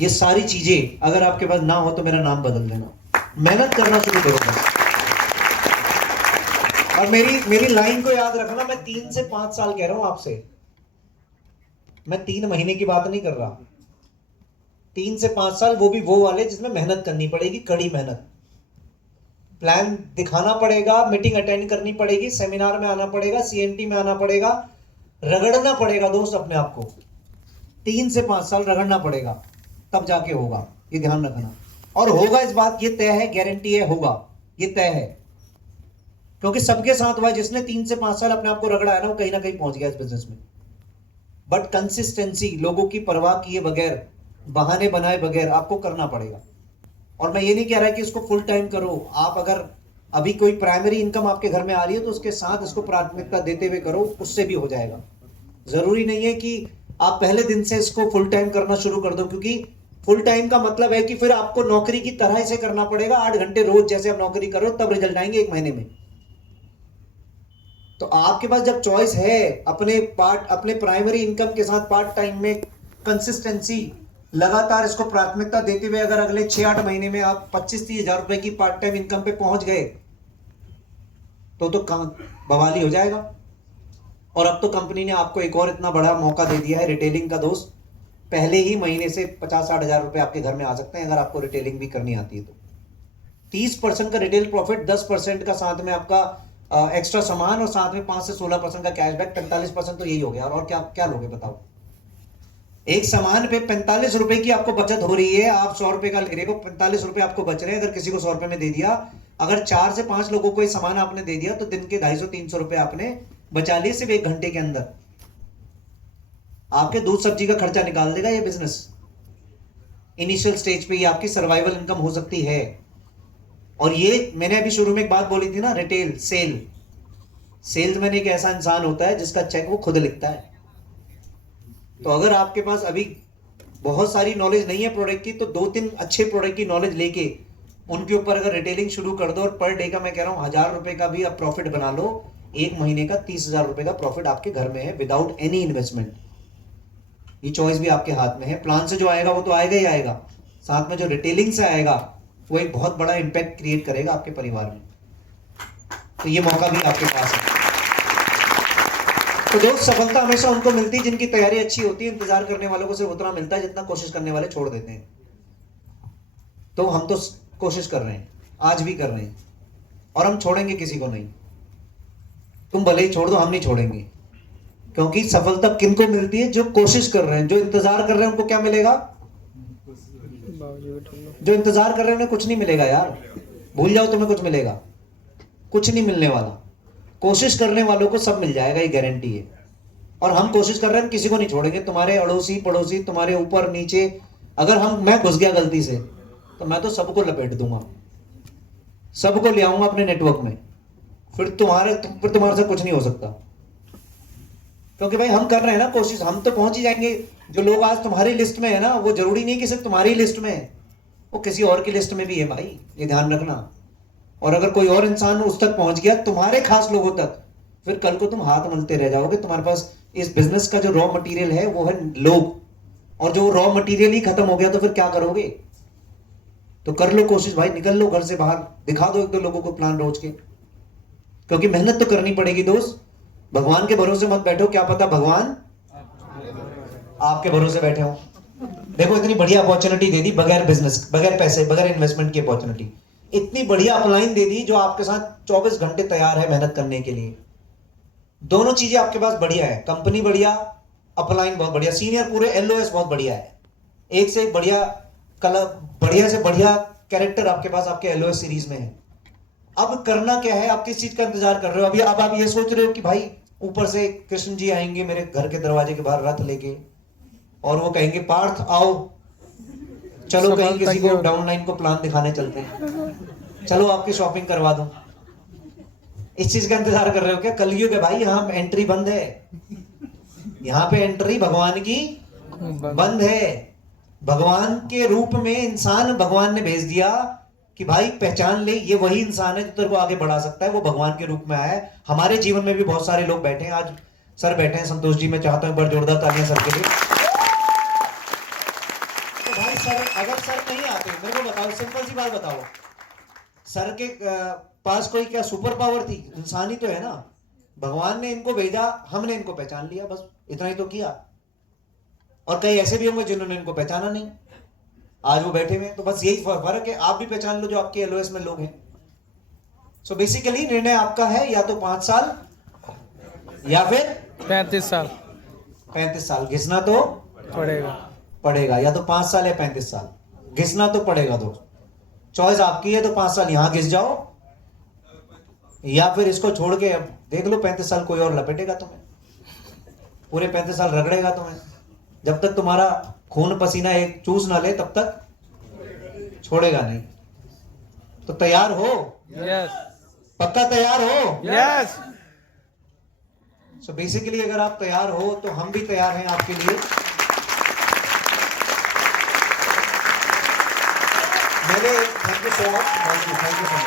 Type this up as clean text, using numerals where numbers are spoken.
ये सारी चीजें अगर आपके पास ना हो तो मेरा नाम बदल देना, मेहनत करना शुरू करो बस। और मेरी लाइन को याद रखना, मैं 3 से 5 साल कह रहा हूं आपसे, मैं 3 महीने की बात नहीं कर रहा। 3 से 5 साल, वो भी वो वाले जिसमें मेहनत करनी पड़ेगी, कड़ी मेहनत। प्लान दिखाना पड़ेगा, मीटिंग अटेंड करनी पड़ेगी, सेमिनार में आना पड़ेगा, सीएमटी में आना पड़ेगा, रगड़ना पड़ेगा दोस्त अपने आप को। 3 से 5 साल रगड़ना पड़ेगा, तब जाके होगा, ये ध्यान रखना। और होगा, इस बात ये तय है, गारंटी है, होगा, ये तय है। क्योंकि सबके साथ हुआ, जिसने 3 से 5 साल अपने आप को रगड़ा है ना, वो कहीं ना कहीं पहुंच गया इस बिजनेस में। बट कंसिस्टेंसी, लोगों की परवाह किए बगैर, बहाने बनाए बगैर आपको करना पड़ेगा। और मैं ये नहीं कह रहा कि इसको फुल टाइम करो आप। अगर अभी कोई प्राइमरी इनकम आपके घर में आ रही है तो उसके साथ इसको प्राथमिकता देते हुए करो, उससे भी हो जाएगा। जरूरी नहीं है कि आप पहले दिन से इसको फुल टाइम करना शुरू कर दो, क्योंकि फुल टाइम का मतलब है कि फिर आपको नौकरी की तरह इसे करना पड़ेगा। 8 घंटे रोज जैसे आप नौकरी करो, तब रिजल्ट आएंगे 1 महीने में। तो आपके पास जब चॉइस है, अपने प्राइमरी इनकम के साथ पार्ट टाइम में कंसिस्टेंसी, लगातार इसको प्राथमिकता देते हुए अगर अगले 6-8 महीने में आप 25-30 हजार रुपए की पार्ट टाइम इनकम पे पहुंच गए तो काम बवाली हो जाएगा। और अब तो कंपनी ने आपको एक और इतना बड़ा मौका दे दिया है रिटेलिंग का दोस्त, पहले ही महीने से 50-60 हजार रुपए आपके घर में आ सकते हैं अगर आपको रिटेलिंग भी करनी आती है तो। 30% का रिटेल प्रॉफिट, 10% का साथ में आपका एक्स्ट्रा सामान, और साथ में 5 से 16% का कैशबैक, 45% तो यही हो गया। और क्या क्या लोगे बताओ? एक सामान पे 45 रुपए की आपको बचत हो रही है, आप 100 रुपए का ले रहे हो, 45 रुपए आपको बच रहे हैं। अगर किसी को 100 रुपए में दे दिया, अगर 4 से 5 लोगों को ये सामान आपने दे दिया, तो दिन के 250-300 रुपए आपने बचा लिए सिर्फ 1 घंटे के अंदर। आपके दूध सब्जी का खर्चा निकाल देगा ये बिजनेस। इनिशियल स्टेज पे ये आपकी सर्वाइवल इनकम हो सकती है। और ये मैंने अभी शुरू में एक बात बोली थी ना, रिटेल सेल्समैन एक ऐसा इंसान होता है जिसका चेक वो खुद लिखता है। तो अगर आपके पास अभी बहुत सारी नॉलेज नहीं है प्रोडक्ट की, तो 2-3 अच्छे प्रोडक्ट की नॉलेज लेके उनके ऊपर अगर रिटेलिंग शुरू कर दो, और पर डे का मैं कह रहा हूं 1000 रुपए का भी आप प्रॉफिट बना लो, 1 महीने का 30,000 रुपए का प्रॉफिट आपके घर में है विदाउट एनी इन्वेस्टमेंट। ये चॉइस भी आपके हाथ में है। प्लान से जो आएगा वो तो आएगा ही आएगा, साथ में जो रिटेलिंग से आएगा वो एक बहुत बड़ा इंपैक्ट क्रिएट करेगा आपके परिवार में। तो ये मौका भी आपके पास है। तो दोस्त, सफलता हमेशा उनको मिलती है जिनकी तैयारी अच्छी होती है। इंतजार करने वालों को सिर्फ उतना मिलता है जितना कोशिश करने वाले छोड़ देते हैं। तो हम तो कोशिश कर रहे हैं, आज भी कर रहे हैं, और हम छोड़ेंगे किसी को नहीं। तुम भले ही छोड़ दो, हम नहीं छोड़ेंगे। क्योंकि सफलता किनको मिलती है? जो कोशिश कर रहे हैं। जो इंतजार कर रहे हैं उनको क्या मिलेगा? जो इंतजार कर रहे हैं उन्हें कुछ नहीं मिलेगा यार, भूल जाओ तुम्हें कुछ मिलेगा, कुछ नहीं मिलने वाला। कोशिश करने वालों को सब मिल जाएगा, ये गारंटी है। और हम कोशिश कर रहे हैं, किसी को नहीं छोड़ेंगे। तुम्हारे अड़ोसी पड़ोसी, तुम्हारे ऊपर नीचे, अगर मैं घुस गया गलती से, तो मैं तो सबको लपेट दूंगा, सबको ले आऊंगा अपने नेटवर्क में। फिर तुम्हारे से कुछ नहीं हो सकता। क्योंकि भाई हम कर रहे हैं ना कोशिश, हम तो पहुंच ही जाएंगे। जो लोग आज तुम्हारी लिस्ट में है ना, वो जरूरी नहीं कि सिर्फ तुम्हारी लिस्ट में है, वो किसी और की लिस्ट में भी है भाई, ये ध्यान रखना। और अगर कोई और इंसान उस तक पहुंच गया, तुम्हारे खास लोगों तक, फिर कल को तुम हाथ मलते रह जाओगे। तुम्हारे पास इस बिजनेस का जो रॉ मटेरियल है वो है लोग, और जो रॉ मटेरियल ही खत्म हो गया तो फिर क्या करोगे? तो कर लो कोशिश भाई, निकल लो घर से बाहर, दिखा दो 1-2 लोगों को प्लान रोज के। क्योंकि मेहनत तो करनी पड़ेगी दोस्त। भगवान के भरोसे मत बैठो, क्या पता भगवान आपके भरोसे बैठे हो। देखो, इतनी बढ़िया अपॉर्चुनिटी दे दी, बगैर बिजनेस, बगैर पैसे, बगैर इन्वेस्टमेंट की अपॉर्चुनिटी। इतनी बढ़िया अपलाइन दे दी जो आपके साथ 24 घंटे तैयार है मेहनत करने के लिए। दोनों चीजें आपके पास बढ़िया है, कंपनी बढ़िया, अपलाइन बहुत बढ़िया, सीनियर पूरे एलओएस बहुत बढ़िया है, एक से एक बढ़िया कलर, बढ़िया से बढ़िया कैरेक्टर आपके पास आपके एलओएस सीरीज में है। अब करना क्या है? आप किस चीज का इंतजार कर रहे हो? अभी अब आप ये सोच रहे हो कि भाई ऊपर से कृष्ण जी आएंगे मेरे घर के दरवाजे के बाहर रथ लेके, और वो कहेंगे पार्थ आओ, चलो कहीं किसी को डाउनलाइन को प्लान दिखाने चलते हैं, चलो आपकी शॉपिंग करवा दूं। इस चीज का इंतजार कर रहे हो क्या? कलयुग है भाई, यहाँ एंट्री बंद है, यहाँ पे एंट्री भगवान की बंद है। भगवान के रूप में इंसान भगवान ने भेज दिया कि भाई पहचान ले, ये वही इंसान है जो तेरे को आगे बढ़ा सकता है। वो भगवान के रूप में आया है। हमारे जीवन में भी बहुत सारे लोग बैठे हैं, आज सर बैठे हैं, संतोष जी, मैं चाहता हूं एक बार जोरदार तालियां सर के लिए। तो भाई सर, अगर सर नहीं आते, मेरे को बताओ, सिंपल सी बात बताओ, सर के पास कोई क्या सुपर पावर थी? इंसान ही तो है ना। भगवान ने इनको भेजा, हमने इनको पहचान लिया, बस इतना ही तो किया। और कई ऐसे भी होंगे जिन्होंने इनको पहचाना नहीं, आज वो बैठे हुए हैं। तो बस यही फर्क है, आप भी पहचान लो जो आपके एलओएस में लोग हैं। सो बेसिकली निर्णय आपका है, या तो 5 साल या फिर 35 साल 35 साल। घिसना तो पड़ेगा। या तो 5 साल या 35 साल, घिसना तो पड़ेगा। दोस्तों चॉइस आपकी है, तो 5 साल यहां घिस जाओ, या फिर इसको छोड़ के अब देख लो 35 साल कोई और लपेटेगा तुम्हें, पूरे 35 साल रगड़ेगा तुम्हें। जब तक तुम्हारा खून पसीना एक चूस ना ले तब तक छोड़ेगा नहीं। तो तैयार हो? यस पक्का तैयार हो? यस। सो बेसिकली अगर आप तैयार हो तो हम भी तैयार हैं आपके लिए। मेरे thank you so much, thank you so much.